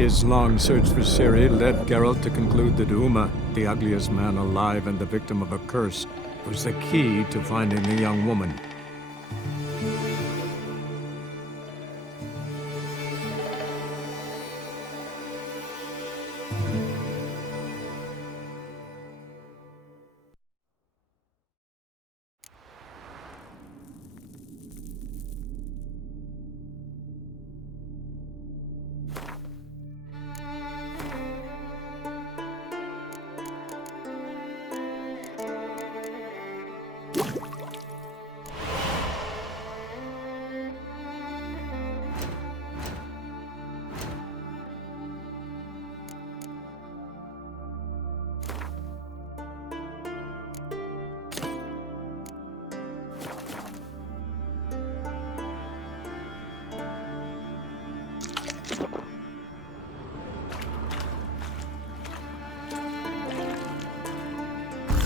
His long search for Ciri led Geralt to conclude that Uma, the ugliest man alive and the victim of a curse, was the key to finding the young woman.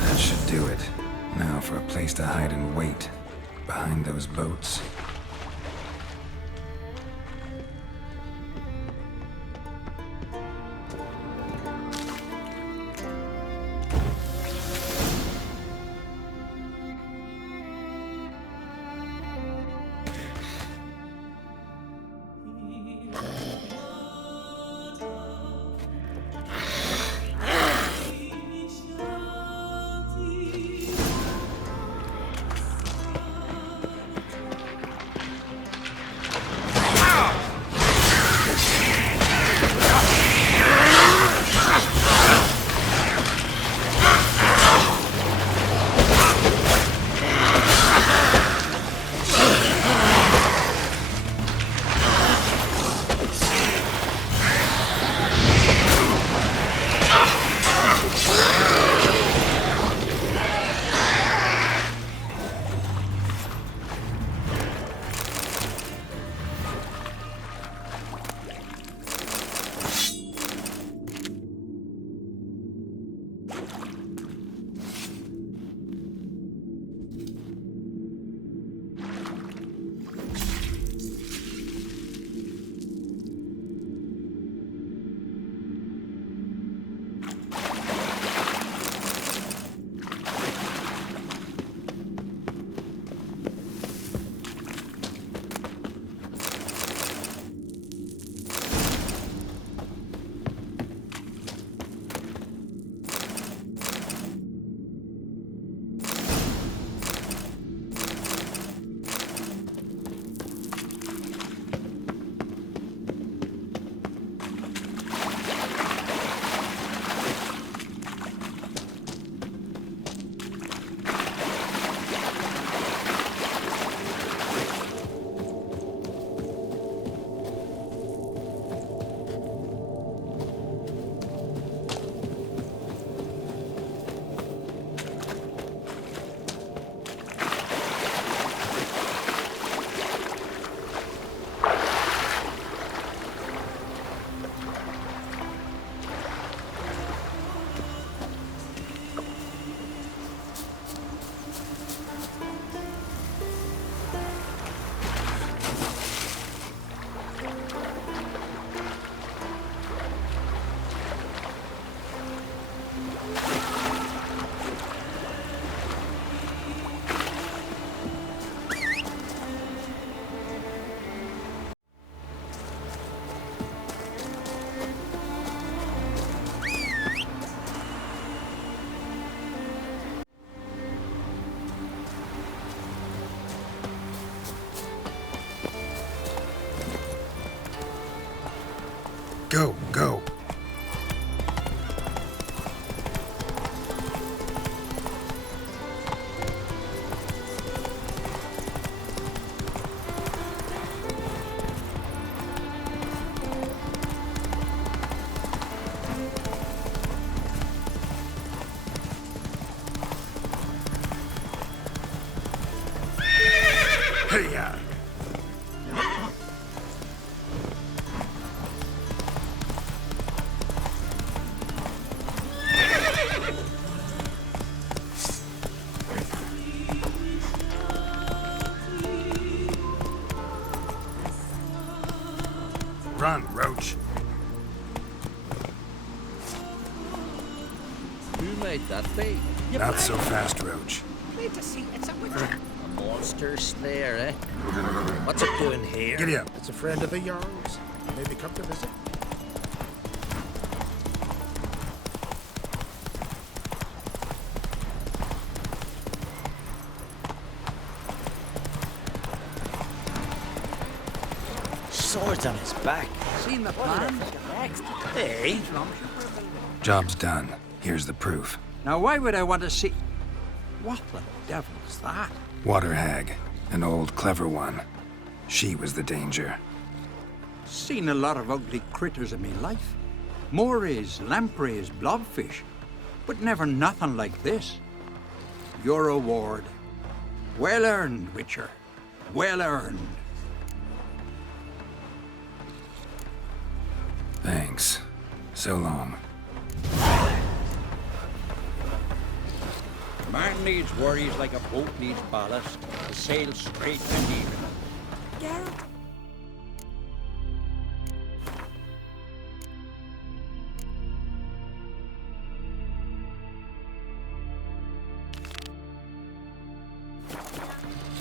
That should do it. Now for a place to hide and wait. Behind those boats. Go, go. Hey-ya! Run, Roach. might that be? Not so fast, Roach. Wait to see, it's a witcher. A monster slayer, eh? What's it doing here? Giddy up. It's a friend of the Jarl's. Maybe come to visit. Swords on his back. Seen the plan? Hey, Job's done. Here's the proof. Now, why would I want to see... What the devil's that? Water hag. An old, clever one. She was the danger. Seen a lot of ugly critters in me life. Morays, lampreys, blobfish. But never nothing like this. Your reward. Well earned, Witcher. Well earned. Thanks. So long. Man needs worries like a boat needs ballast to sail straight and even. Geralt,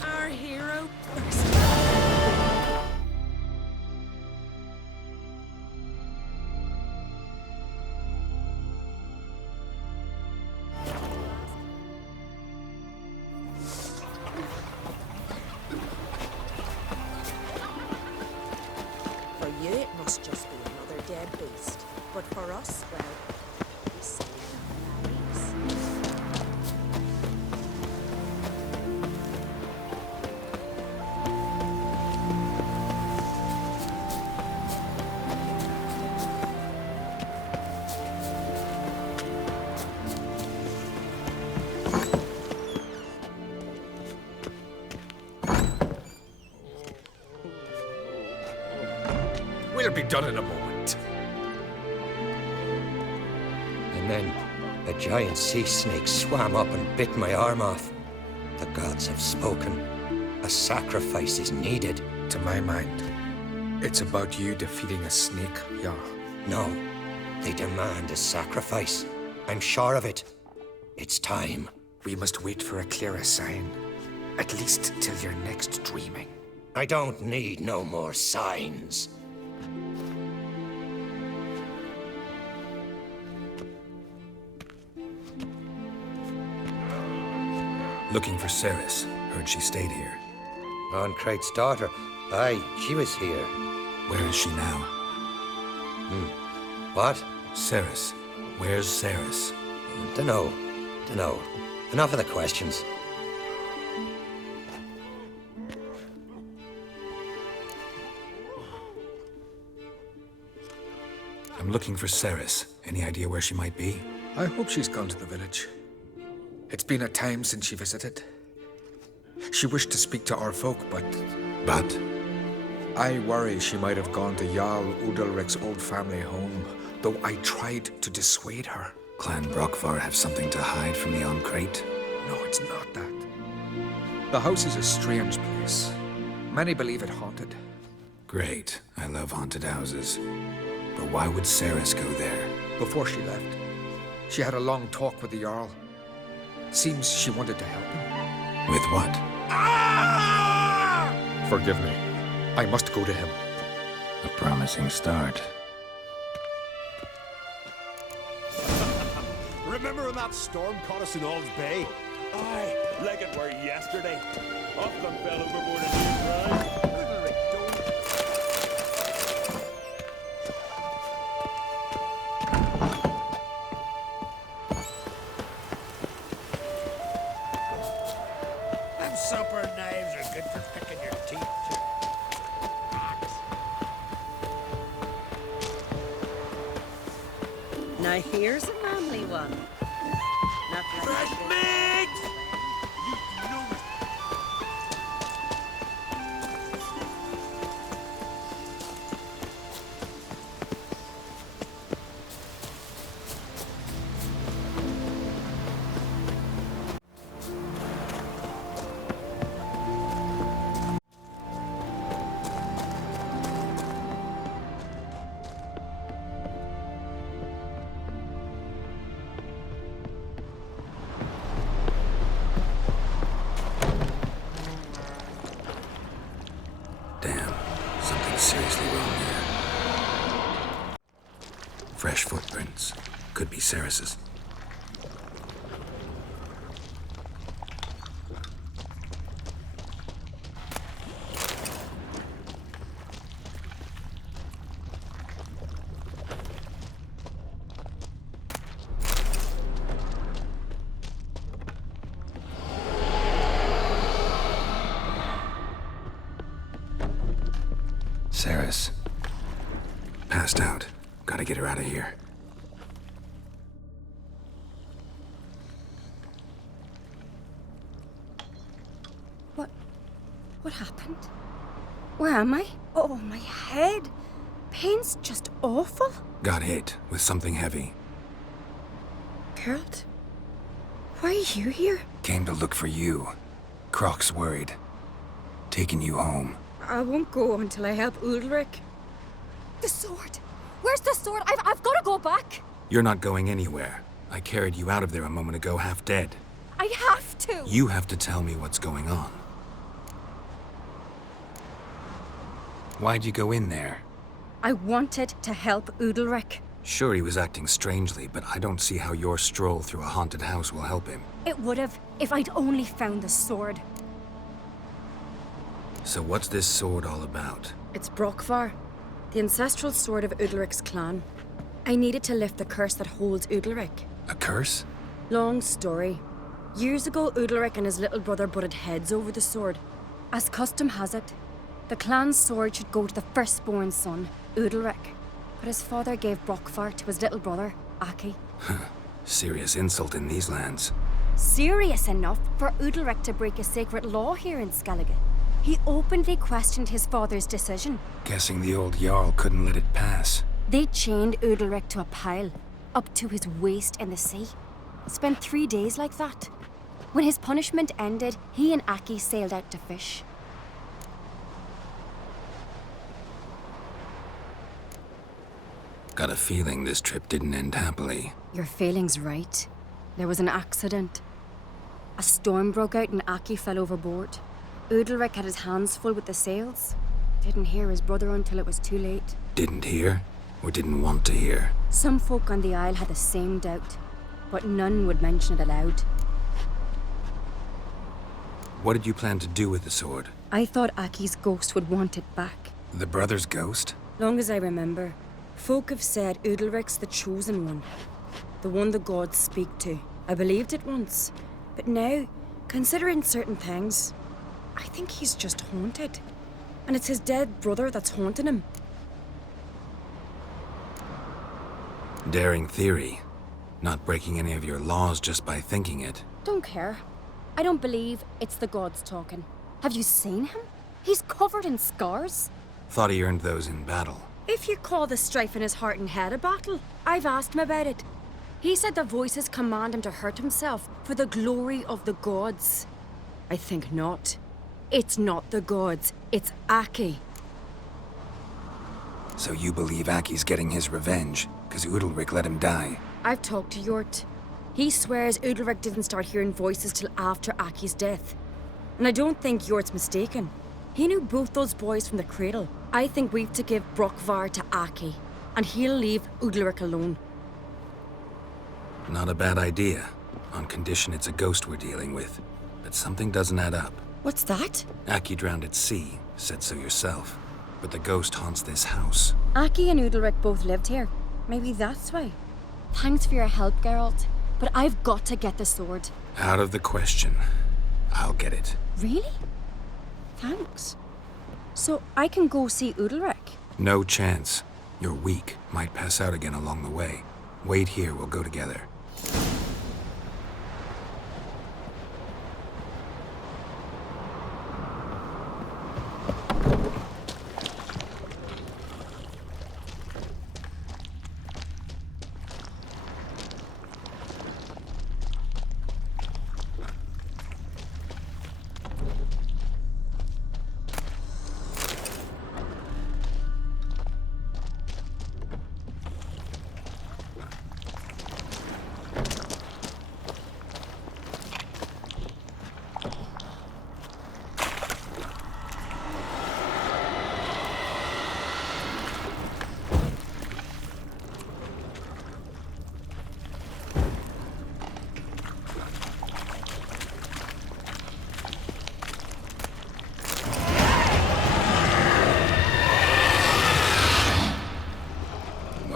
our hero. For you, it must just be another dead beast. But for us, well, we say lives. We'll be done in a moment. And then a giant sea snake swam up and bit my arm off. The gods have spoken. A sacrifice is needed. To my mind, it's about you defeating a snake, yeah. No, they demand a sacrifice. I'm sure of it. It's time. We must wait for a clearer sign. At least till your next dreaming. I don't need no more signs. Looking for Ceres. Heard she stayed here. Ancrate's daughter. Aye, she was here. Where is she now? What? Ceres. Where's Ceres? Dunno. Enough of the questions. I'm looking for Ceres. Any idea where she might be? I hope she's gone to the village. It's been a time since she visited. She wished to speak to our folk, but But? I worry she might have gone to Jarl Udalric's old family home, though I tried to dissuade her. Clan Brockvar have something to hide from the Ancrate? No, it's not that. The house is a strange place. Many believe it haunted. Great. I love haunted houses. But why would Ceres go there? Before she left, she had a long talk with the Jarl. Seems she wanted to help him. With what? Forgive me. I must go to him. A promising start. Remember when that storm caught us in Ald's Bay? Aye, like it were yesterday. Up them fell overboard in Novigrad. Them supper knives are good for picking your teeth. Now here's a manly one. Not like Fresh footprints. Could be Ceres's. Ceres. Passed out. Gotta get her out of here. What happened? Where am I? Oh, my head. Pain's just awful. Got hit with something heavy. Geralt? Why are you here? Came to look for you. Croc's worried. Taking you home. I won't go until I help Ulrich. The sword! Where's the sword? I've got to go back! You're not going anywhere. I carried you out of there a moment ago, half dead. I have to! You have to tell me what's going on. Why'd you go in there? I wanted to help Ulrich. Sure, he was acting strangely, but I don't see how your stroll through a haunted house will help him. It would have, if I'd only found the sword. So what's this sword all about? It's Brokvar, the ancestral sword of Ulrich's clan. I needed to lift the curse that holds Ulrich. A curse? Long story. Years ago, Ulrich and his little brother butted heads over the sword. As custom has it, the clan's sword should go to the firstborn son, Ulrich. But his father gave Brokvar to his little brother, Aki. Serious insult in these lands. Serious enough for Ulrich to break a sacred law here in Skellige. He openly questioned his father's decision. Guessing the old Jarl couldn't let it pass. They chained Ulrich to a pile, up to his waist in the sea. Spent 3 days like that. When his punishment ended, he and Aki sailed out to fish. Got a feeling this trip didn't end happily. Your feeling's right. There was an accident. A storm broke out and Aki fell overboard. Ulrich had his hands full with the sails. Didn't hear his brother until it was too late. Didn't hear? Or didn't want to hear? Some folk on the Isle had the same doubt, but none would mention it aloud. What did you plan to do with the sword? I thought Aki's ghost would want it back. The brother's ghost? Long as I remember, folk have said Ulrich's the chosen one. The one the gods speak to. I believed it once, but now, considering certain things, I think he's just haunted. And it's his dead brother that's haunting him. Daring theory. Not breaking any of your laws just by thinking it. Don't care. I don't believe it's the gods talking. Have you seen him? He's covered in scars. Thought he earned those in battle. If you call the strife in his heart and head a battle, I've asked him about it. He said the voices command him to hurt himself for the glory of the gods. I think not. It's not the gods, it's Aki. So you believe Aki's getting his revenge, because Ulrich let him die? I've talked to Yort. He swears Ulrich didn't start hearing voices till after Aki's death. And I don't think Yort's mistaken. He knew both those boys from the cradle. I think we've to give Brokvar to Aki, and he'll leave Ulrich alone. Not a bad idea, on condition it's a ghost we're dealing with. But something doesn't add up. What's that? Aki drowned at sea, said so yourself. But the ghost haunts this house. Aki and Ulrich both lived here. Maybe that's why. Thanks for your help, Geralt. But I've got to get the sword. Out of the question. I'll get it. Really? Thanks. So I can go see Ulrich? No chance. You're weak. Might pass out again along the way. Wait here, we'll go together.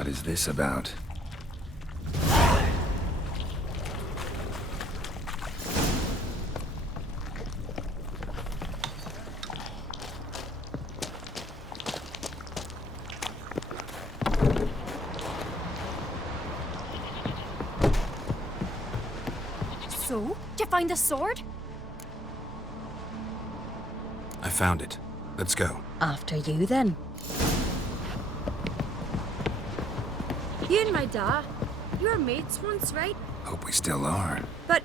What is this about? So, did you find the sword? I found it. Let's go. After you, then. You and my dad, you were mates once, right? Hope we still are. But,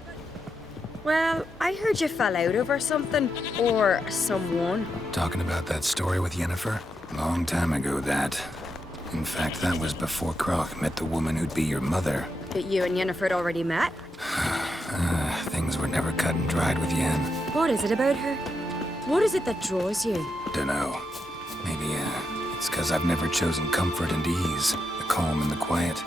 well, I heard you fell out over something. Or someone. Talking about that story with Yennefer? Long time ago, that. In fact, that was before Croc met the woman who'd be your mother. But you and Yennefer had already met? Things were never cut and dried with Yen. What is it about her? What is it that draws you? Dunno. Maybe, it's because I've never chosen comfort and ease, the calm and the quiet.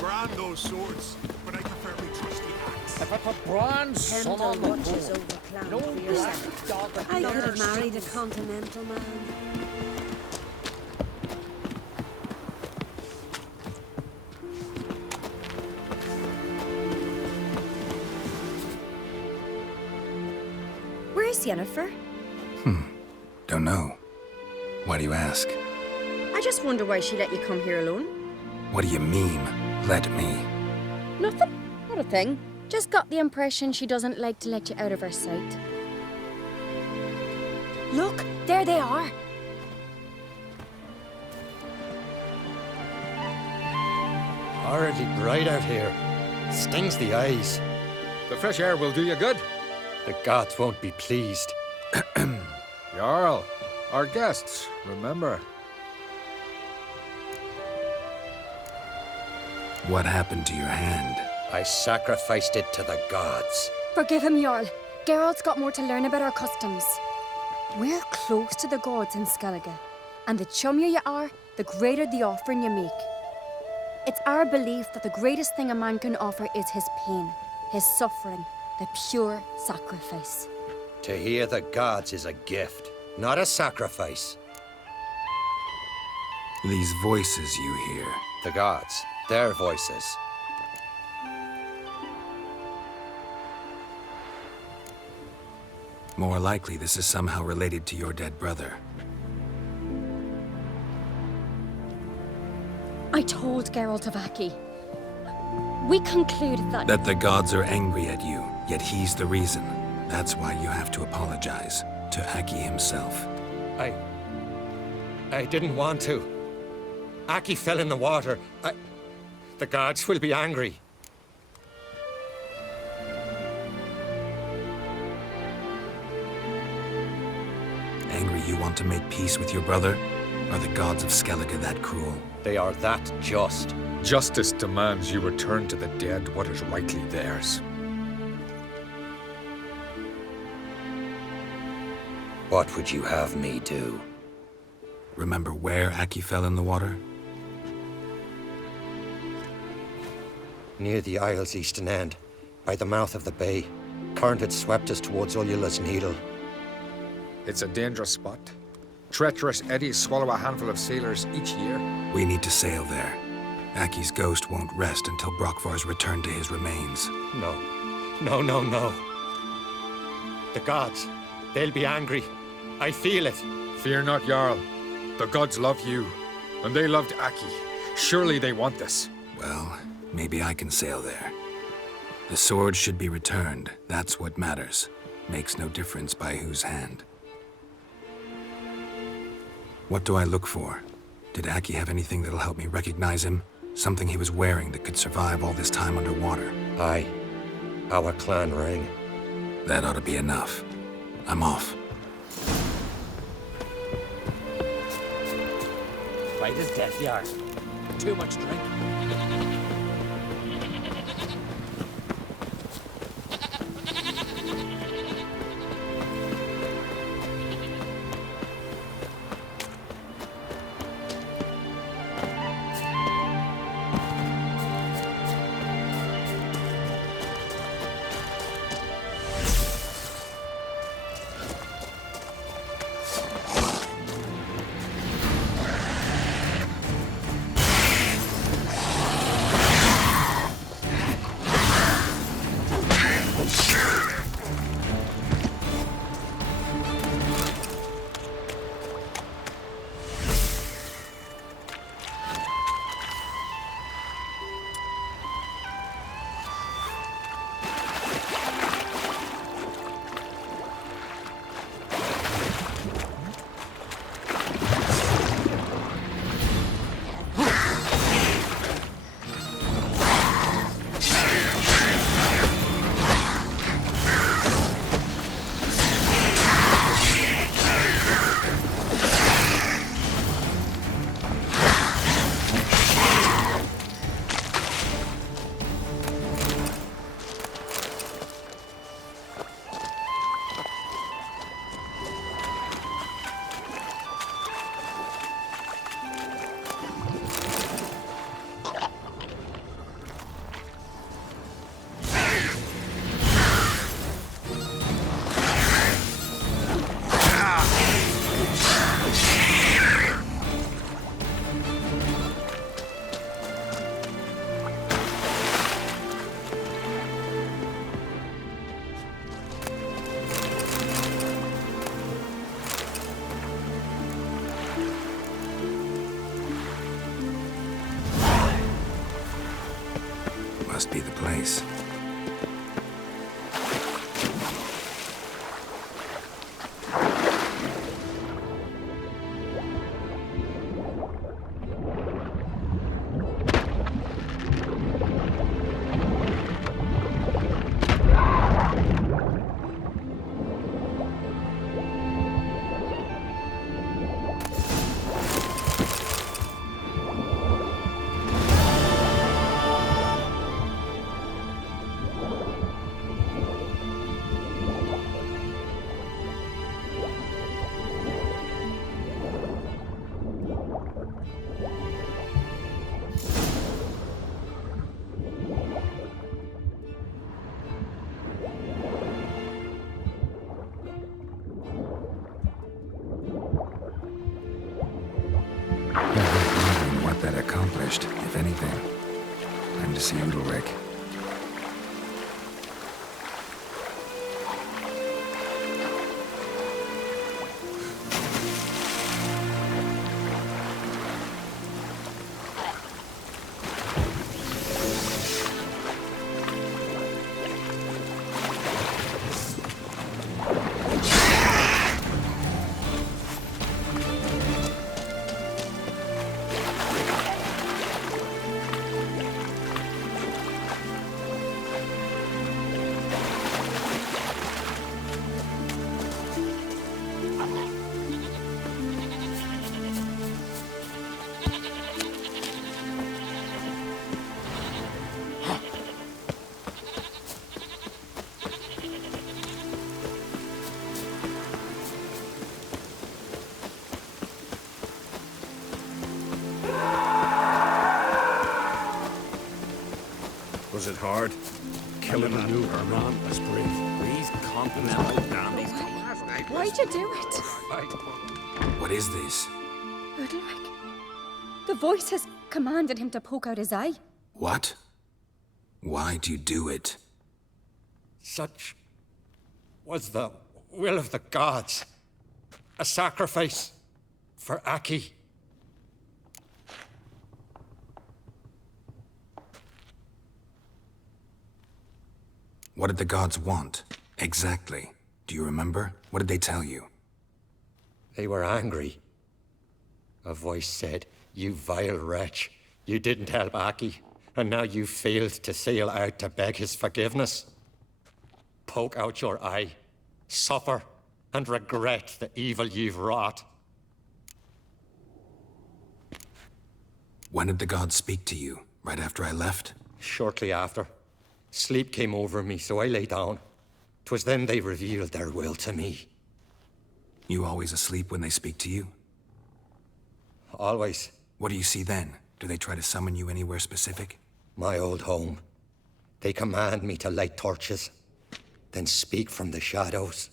Brand those swords, but I prefer me trusty axe. If it's a bronze sun on the watches board, over clan no for yourself. black dog I or could have bear married a sins. continental man. Where's Yennefer? Don't know. Why do you ask? I just wonder why she let you come here alone. What do you mean, let me? Nothing. Not a thing. Just got the impression she doesn't like to let you out of her sight. Look, there they are. Horridly bright out here. Stings the eyes. The fresh air will do you good. The gods won't be pleased. Jarl, our guests, remember. What happened to your hand? I sacrificed it to the gods. Forgive him, Jarl. Geralt's got more to learn about our customs. We're close to the gods in Skellige, and the chummier you are, the greater the offering you make. It's our belief that the greatest thing a man can offer is his pain, his suffering, the pure sacrifice. To hear the gods is a gift, not a sacrifice. These voices you hear. The gods, their voices. More likely, this is somehow related to your dead brother. I told Geralt of Aki. We concluded that... That the gods are angry at you, yet he's the reason. That's why you have to apologize to Aki himself. I didn't want to. Aki fell in the water. The gods will be angry. Angry you want to make peace with your brother? Are the gods of Skellige that cruel? They are that just. Justice demands you return to the dead what is rightly theirs. What would you have me do? Remember where Aki fell in the water? Near the isle's eastern end, by the mouth of the bay. Current had swept us towards Ullula's Needle. It's a dangerous spot. Treacherous eddies swallow a handful of sailors each year. We need to sail there. Aki's ghost won't rest until Brokvar's returned to his remains. No. No. The gods, they'll be angry. I feel it. Fear not, Jarl. The gods love you, and they loved Aki. Surely they want this. Well, maybe I can sail there. The sword should be returned. That's what matters. Makes no difference by whose hand. What do I look for? Did Aki have anything that'll help me recognize him? Something he was wearing that could survive all this time underwater? Aye. Our clan ring. That ought to be enough. I'm off. Right as death, Yar. Too much drink. place. What that accomplished, if anything. Time to see Udalric. Was it hard? Killing a new man? That's brave. These continental dandies. Why'd you do it? What is this? Udalric. The voice has commanded him to poke out his eye. What? Why'd you do it? Such was the will of the gods. A sacrifice for Aki. What did the gods want? Exactly. Do you remember? What did they tell you? They were angry. A voice said, "You vile wretch, you didn't help Aki, and now you failed to sail out to beg his forgiveness. Poke out your eye, suffer, and regret the evil you've wrought." When did the gods speak to you? Right after I left? Shortly after. Sleep came over me, so I lay down. 'Twas then they revealed their will to me. You always asleep when they speak to you? Always. What do you see then? Do they try to summon you anywhere specific? My old home. They command me to light torches, then speak from the shadows.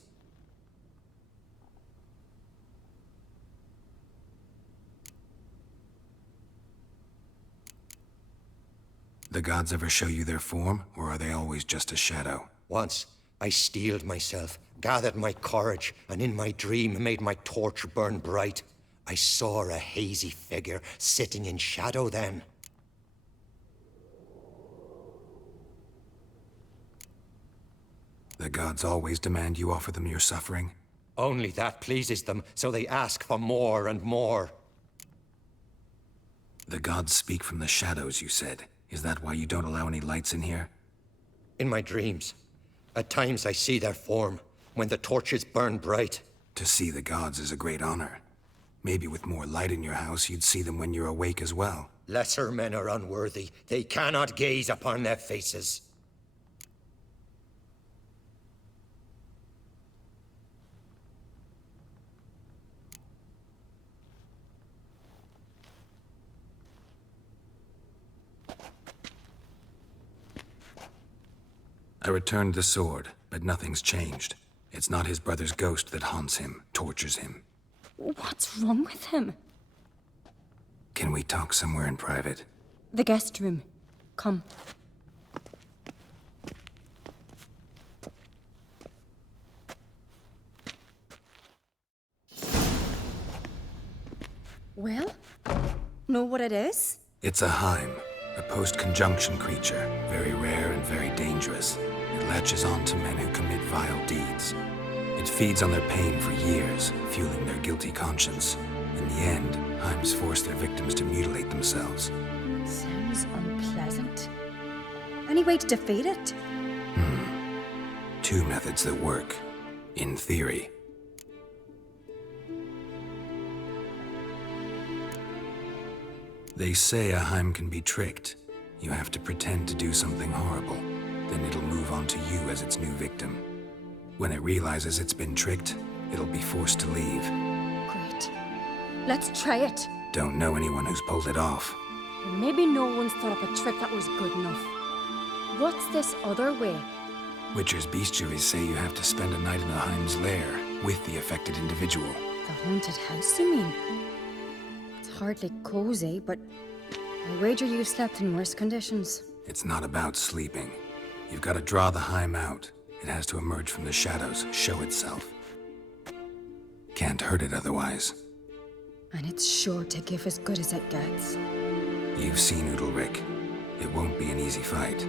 The gods ever show you their form, or are they always just a shadow? Once, I steeled myself, gathered my courage, and in my dream made my torch burn bright. I saw a hazy figure sitting in shadow then. The gods always demand you offer them your suffering? Only that pleases them, so they ask for more and more. The gods speak from the shadows, you said. Is that why you don't allow any lights in here? In my dreams. At times I see their form, when the torches burn bright. To see the gods is a great honor. Maybe with more light in your house, you'd see them when you're awake as well. Lesser men are unworthy. They cannot gaze upon their faces. I returned the sword, but nothing's changed. It's not his brother's ghost that haunts him, tortures him. What's wrong with him? Can we talk somewhere in private? The guest room. Come. Well, know what it is? It's a Heim. A post-conjunction creature, very rare and very dangerous. It latches on to men who commit vile deeds. It feeds on their pain for years, fueling their guilty conscience. In the end, Heims force their victims to mutilate themselves. Sounds unpleasant. Any way to defeat it? Two methods that work. In theory. They say a Heim can be tricked. You have to pretend to do something horrible. Then it'll move on to you as its new victim. When it realizes it's been tricked, it'll be forced to leave. Great. Let's try it. Don't know anyone who's pulled it off. Maybe no one's thought up a trick that was good enough. What's this other way? Witcher's bestiaries say you have to spend a night in the Heim's lair with the affected individual. The haunted house, you mean? It's hardly cozy, but I wager you've slept in worse conditions. It's not about sleeping. You've got to draw the Heim out. It has to emerge from the shadows, show itself. Can't hurt it otherwise. And it's sure to give as good as it gets. You've seen Udalric. It won't be an easy fight.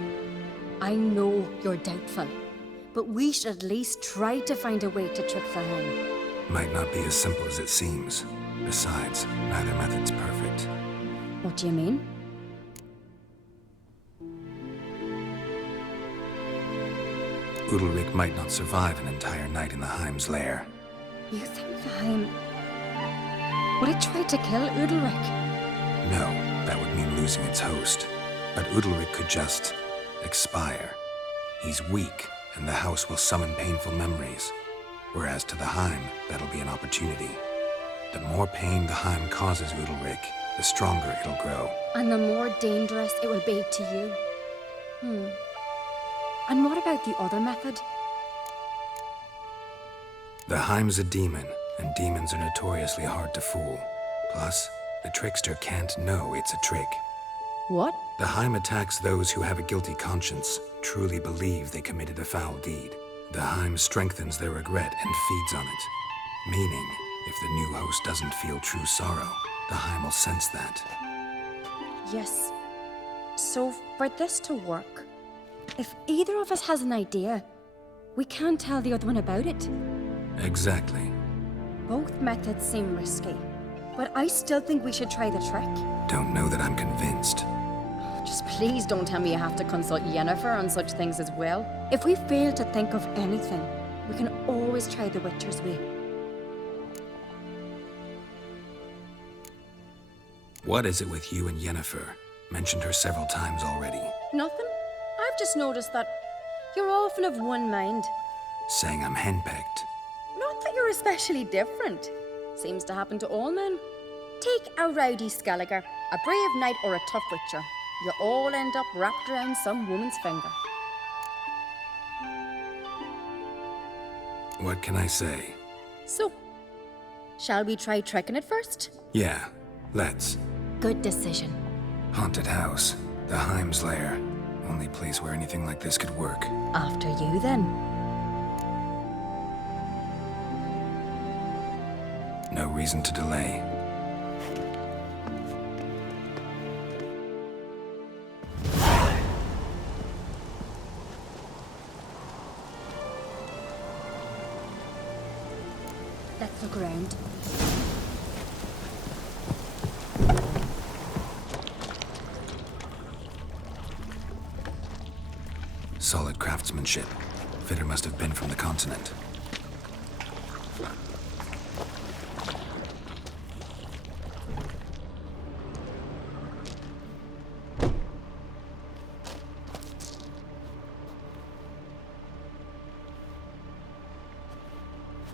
I know you're doubtful, but we should at least try to find a way to trick Velen. Might not be as simple as it seems. Besides, neither method's perfect. What do you mean? Udalric might not survive an entire night in the Heim's lair. You think the Heim... Would it try to kill Udalric? No, that would mean losing its host. But Udalric could just... expire. He's weak, and the house will summon painful memories. Whereas to the Heim, that'll be an opportunity. The more pain the Heim causes Udalric, the stronger it'll grow. And the more dangerous it will be to you. And what about the other method? The Heim's a demon, and demons are notoriously hard to fool. Plus, the trickster can't know it's a trick. What? The Heim attacks those who have a guilty conscience, truly believe they committed a foul deed. The Heim strengthens their regret and feeds on it. Meaning, if the new host doesn't feel true sorrow, the Heim will sense that. Yes. So, for this to work, if either of us has an idea, we can't tell the other one about it. Exactly. Both methods seem risky, but I still think we should try the trick. Don't know that I'm convinced. Just please don't tell me you have to consult Yennefer on such things as well. If we fail to think of anything, we can always try the Witcher's way. What is it with you and Yennefer? Mentioned her several times already. Nothing. I've just noticed that you're often of one mind. Saying I'm henpecked. Not that you're especially different. Seems to happen to all men. Take a rowdy Skellige, a brave knight, or a tough witcher. You all end up wrapped around some woman's finger. What can I say? So, shall we try tricking it first? Yeah, let's. Good decision. Haunted house. The Heim's lair. Only place where anything like this could work. After you, then. No reason to delay. Let's look around. Solid craftsmanship. Fitter must have been from the continent.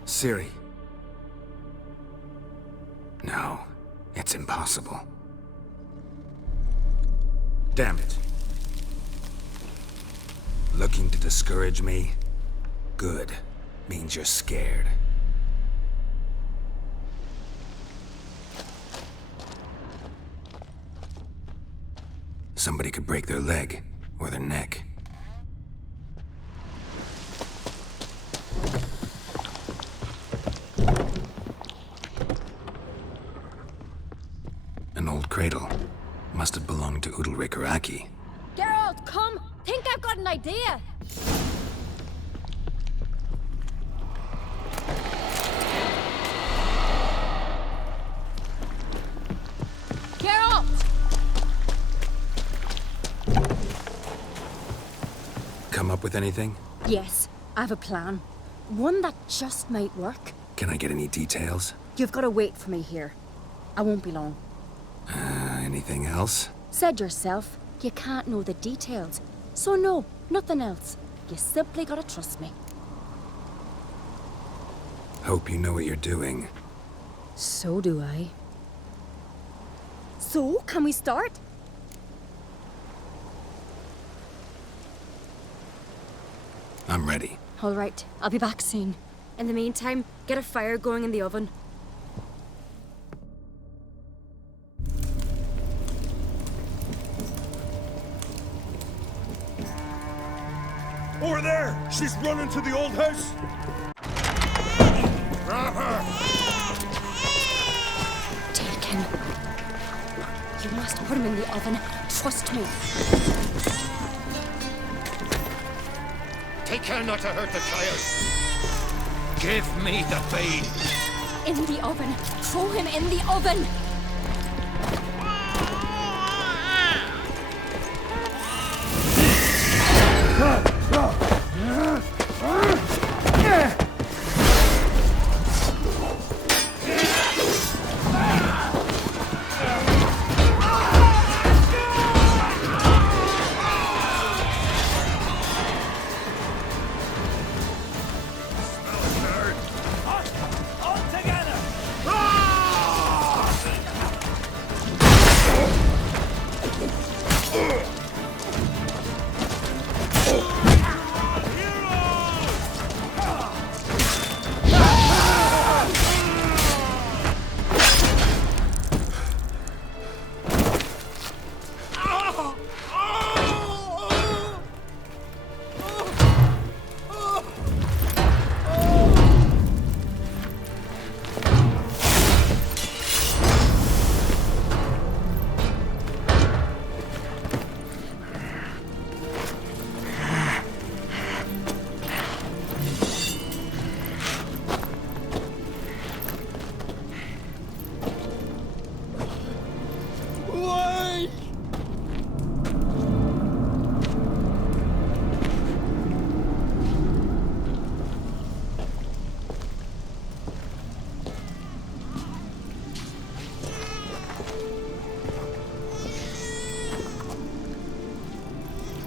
Ciri. No, it's impossible. Damn it. Looking to discourage me? Good. Means you're scared. Somebody could break their leg, or their neck. An old cradle. Must have belonged to Udalric or Aki. Geralt, come! Think I've got an idea! Geralt! Come up with anything? Yes, I have a plan. One that just might work. Can I get any details? You've got to wait for me here. I won't be long. Anything else? Said yourself, you can't know the details. So no, nothing else. You simply gotta trust me. Hope you know what you're doing. So do I. So, can we start? I'm ready. All right, I'll be back soon. In the meantime, get a fire going in the oven. Over there! She's running to the old house! Grab her! Take him. You must put him in the oven. Trust me. Take care not to hurt the child. Give me the babe. In the oven. Throw him in the oven.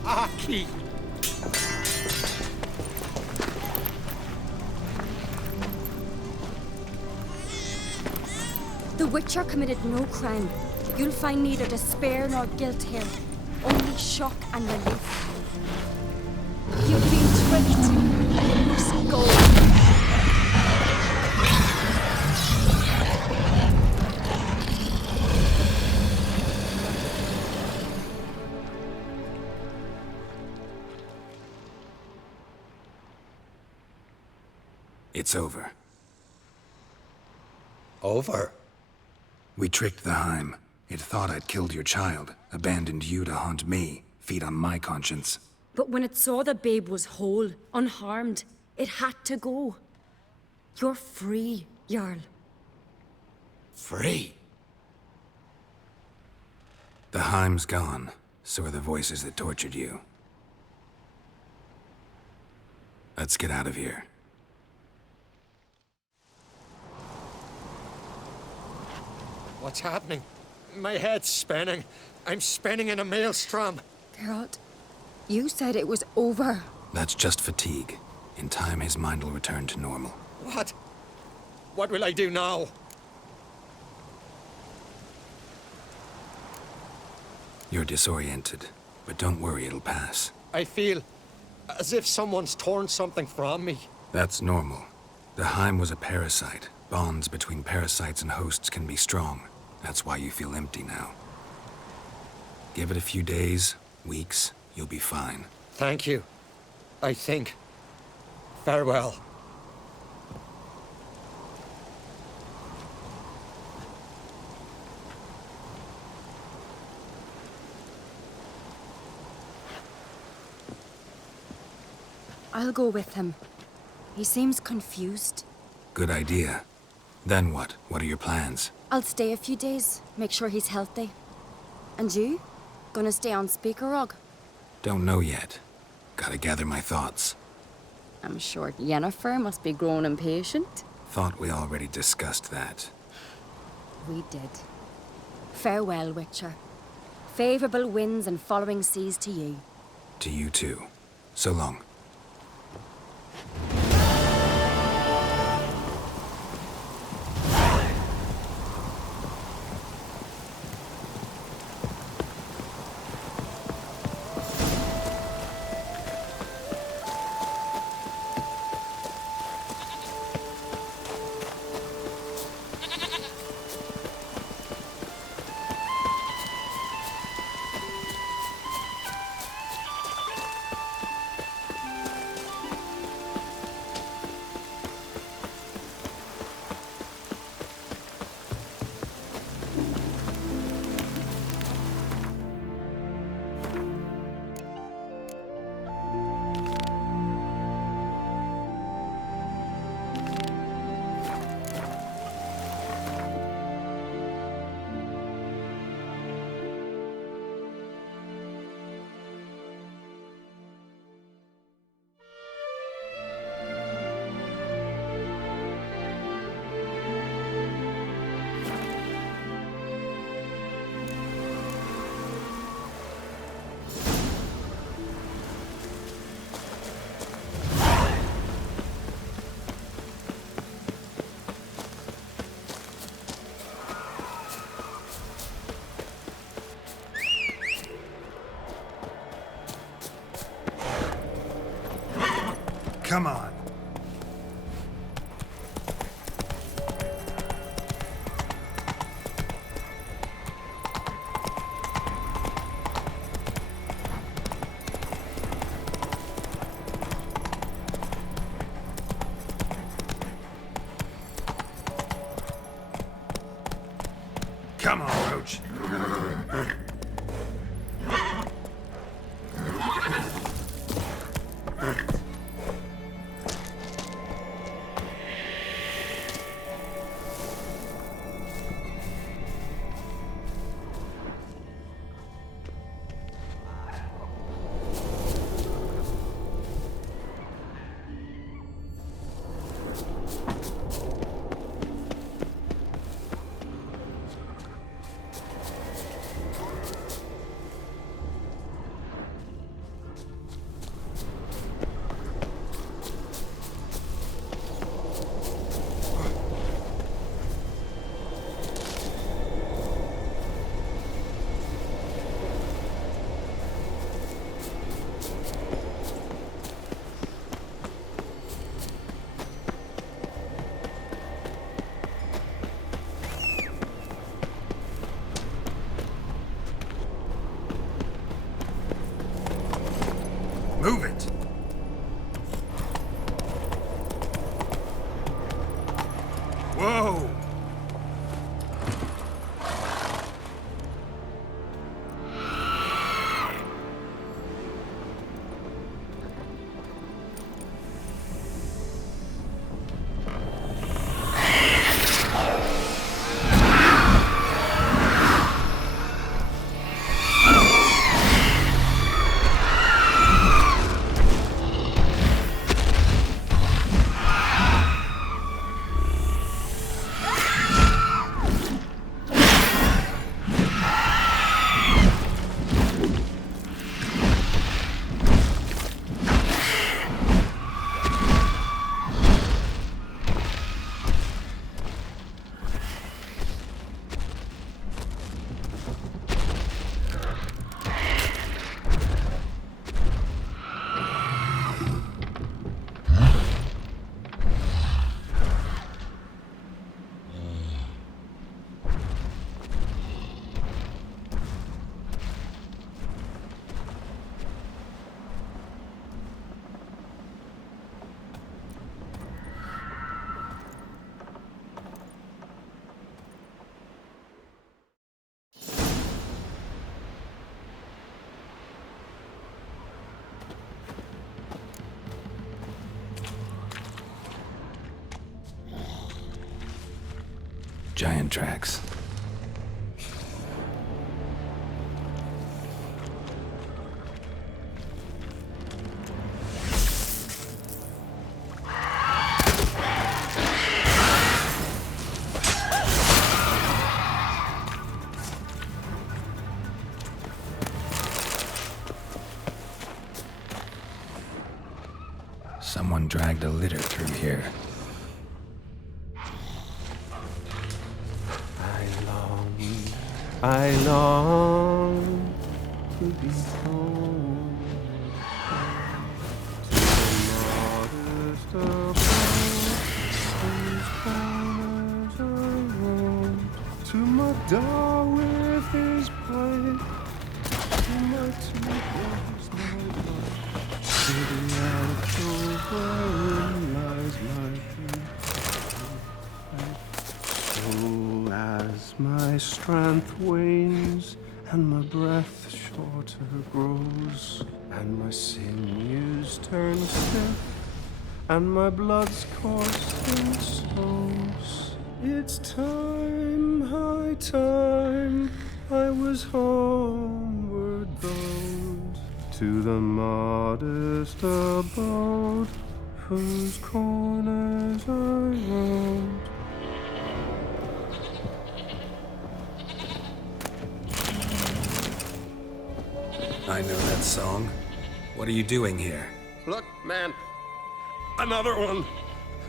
Aki! The Witcher committed no crime. You'll find neither despair nor guilt here. Only shock and relief. You've been tricked. You must go. It's over. Over? We tricked the Heim. It thought I'd killed your child, abandoned you to haunt me, feed on my conscience. But when it saw the babe was whole, unharmed, it had to go. You're free, Jarl. Free? The Heim's gone, so are the voices that tortured you. Let's get out of here. What's happening? My head's spinning. I'm spinning in a maelstrom. Geralt, you said it was over. That's just fatigue. In time, his mind will return to normal. What? What will I do now? You're disoriented, but don't worry, it'll pass. I feel as if someone's torn something from me. That's normal. The Heim was a parasite. Bonds between parasites and hosts can be strong. That's why you feel empty now. Give it a few days, weeks, you'll be fine. Thank you. I think. Farewell. I'll go with him. He seems confused. Good idea. Then what? What are your plans? I'll stay a few days, make sure he's healthy. And you? Gonna stay on Speaker Rog? Don't know yet. Gotta gather my thoughts. I'm sure Yennefer must be growing impatient. Thought we already discussed that. We did. Farewell, Witcher. Favorable winds and following seas to you. To you too. So long. Come on. Come on, Roach. Move it! Whoa! Giant tracks. Someone dragged a litter through here. I long to be home to the modest abode, whose corners I roam, to my door with his pipe, to my tears, my life, to the alcove wherein lies my dream. So as my strength wanes and my breath shorter grows, and my sinews turn stiff and my blood's coursing slows, it's time, high time, I was homeward bound to the modest abode whose corners I roamed. I know that song. What are you doing here? Look, man. Another one.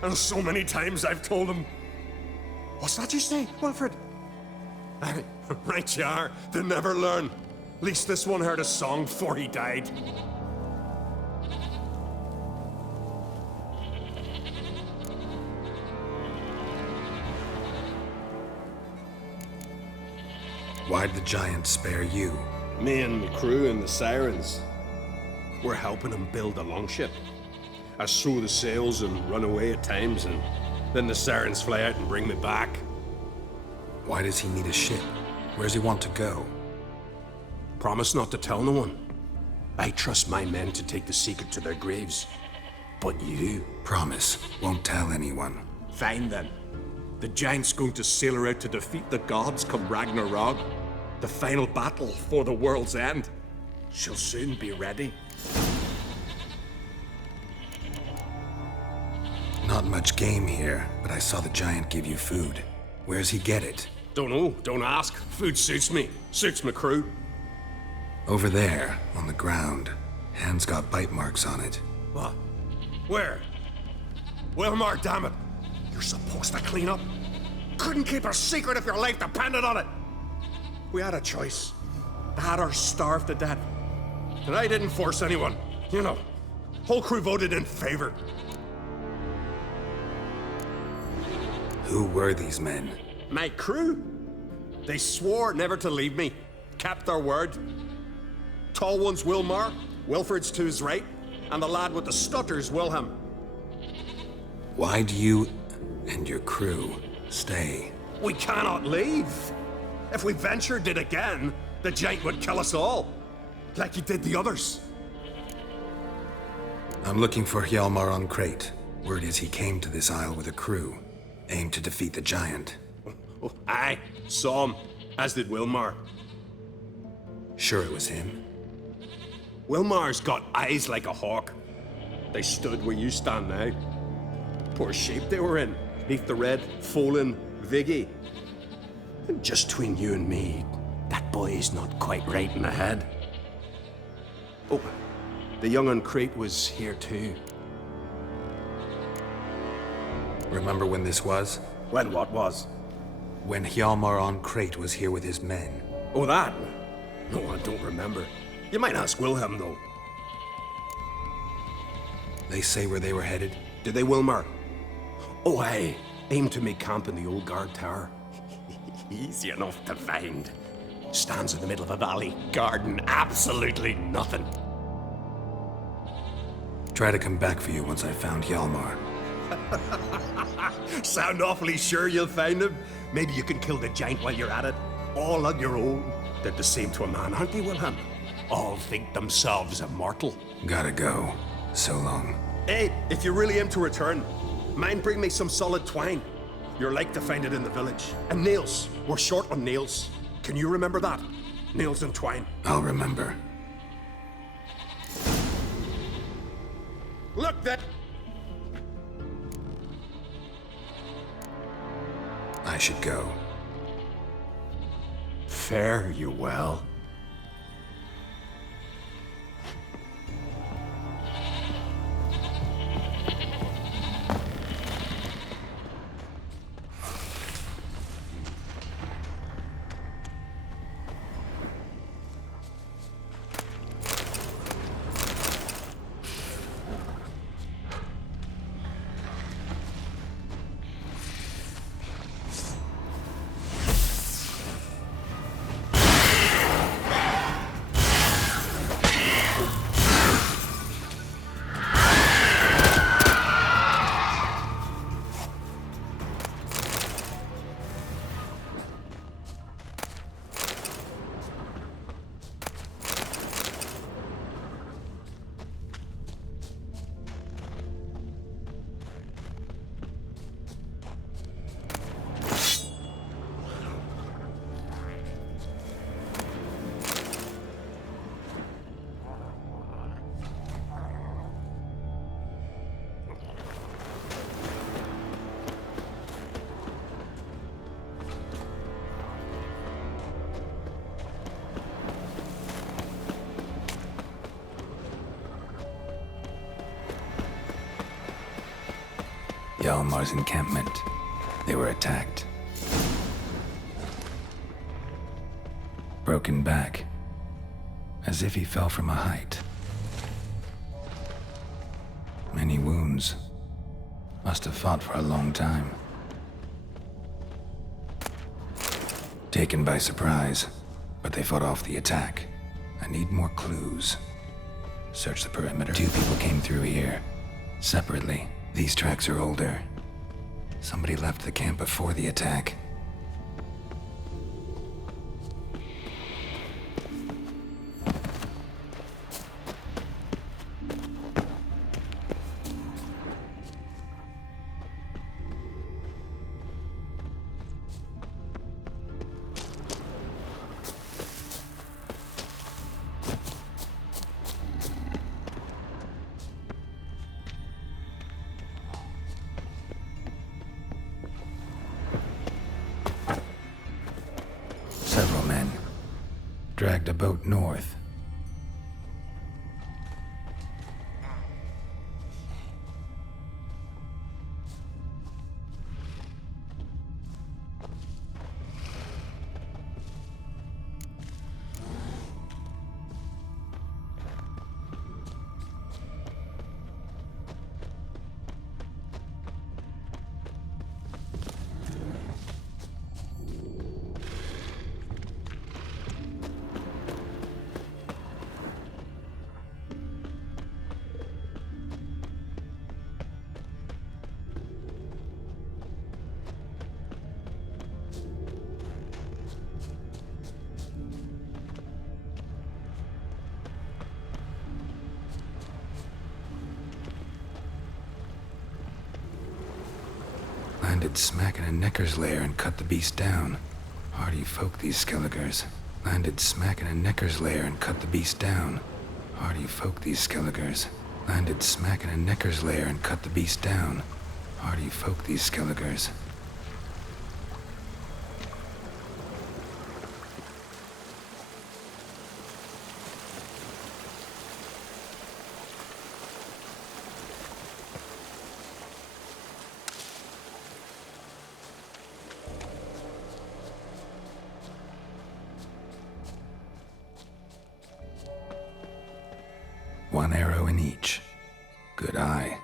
And so many times I've told him. What's that you say, Wilfred? Right you are. They never learn. At least this one heard a song before he died. Why'd the giant spare you? Me and the crew and the sirens. We're helping him build a longship. I sew the sails and run away at times, and then the sirens fly out and bring me back. Why does he need a ship? Where's he want to go? Promise not to tell no one. I trust my men to take the secret to their graves. But you... Promise, won't tell anyone. Fine then. The giant's going to sail her out to defeat the gods come Ragnarok. The final battle for the world's end. She'll soon be ready. Not much game here, but I saw the giant give you food. Where's he get it? Don't know, don't ask. Food suits me. Suits my crew. Over there, on the ground. Hand's got bite marks on it. What? Where? Wilmar, damn it! You're supposed to clean up. Couldn't keep a secret if your life depended on it. We had a choice. That or starve to death. And I didn't force anyone. You know, whole crew voted in favor. Who were these men? My crew. They swore never to leave me. Kept their word. Tall one's Wilmar, Wilfred's to his right, and the lad with the stutter's Wilhelm. Why'd you and your crew stay? We cannot leave. If we ventured it again, the giant would kill us all. Like he did the others. I'm looking for Hjalmar on Crate. Word is he came to this isle with a crew. Aimed to defeat the giant. Oh, aye, saw him. As did Wilmar. Sure it was him? Wilmar's got eyes like a hawk. They stood where you stand now. Poor shape they were in. Neath the red, Folan, Viggy. And just between you and me, that boy's not quite right in the head. Oh, the young on Crate was here too. Remember when this was? When what was? When Hjalmar on Crate was here with his men. Oh, that? No, I don't remember. You might ask Wilhelm, though. They say where they were headed? Did they, Wilmar? Oh, aye. Aim to make camp in the old guard tower. Easy enough to find. Stands in the middle of a valley. Garden absolutely nothing. Try to come back for you once I found Hjalmar. Sound awfully sure you'll find him? Maybe you can kill the giant while you're at it. All on your own. They're the same to a man, aren't they, Wilhelm? All think themselves immortal. Gotta go. So long. Hey, if you really aim to return, mind bring me some solid twine. You're like to find it in the village. And nails. We're short on nails. Can you remember that? Nails and twine. I'll remember. Look, that... I should go. Fare you well. Hjalmar's encampment. They were attacked. Broken back. As if he fell from a height. Many wounds. Must have fought for a long time. Taken by surprise, but they fought off the attack. I need more clues. Search the perimeter. 2 people came through here. Separately. These tracks are older. Somebody left the camp before the attack. Several men dragged a boat north. Landed smack in a necker's lair and cut the beast down. Hardy folk, these Skelligers. Landed smack in a necker's lair and cut the beast down. Hardy folk, these Skelligers. Landed smack in a necker's lair and cut the beast down. Hardy folk, these Skelligers. One arrow in each. Good eye.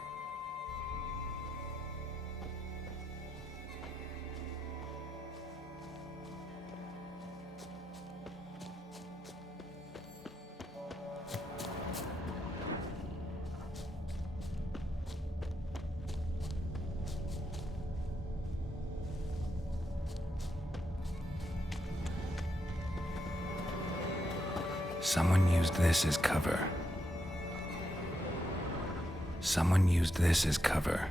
Someone used this as cover. Someone used this as cover.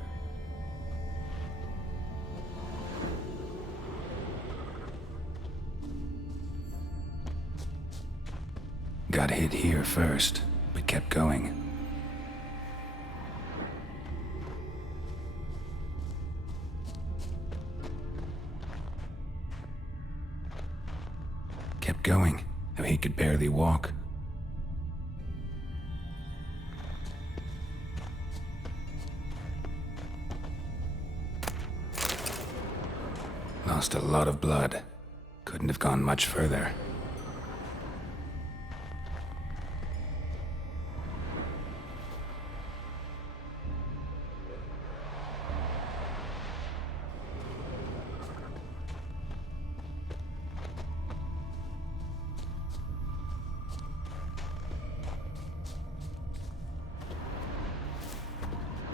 Got hit here first, but kept going. Kept going, though he could barely walk. Lost a lot of blood. Couldn't have gone much further.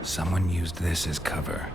Someone used this as cover.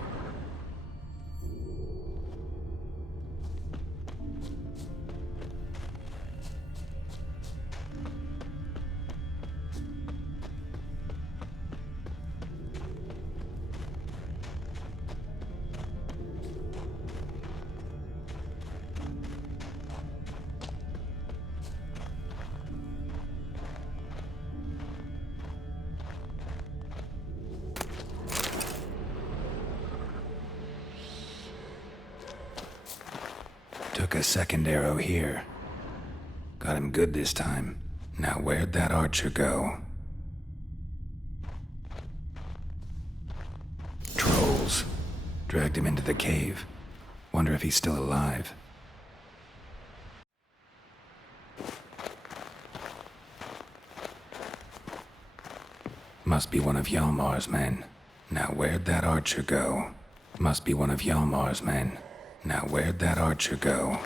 Took a second arrow here. Got him good this time. Now where'd that archer go? Trolls. Dragged him into the cave. Wonder if he's still alive. Must be one of Hjalmar's men. Now where'd that archer go? Must be one of Hjalmar's men. Now where'd that archer go?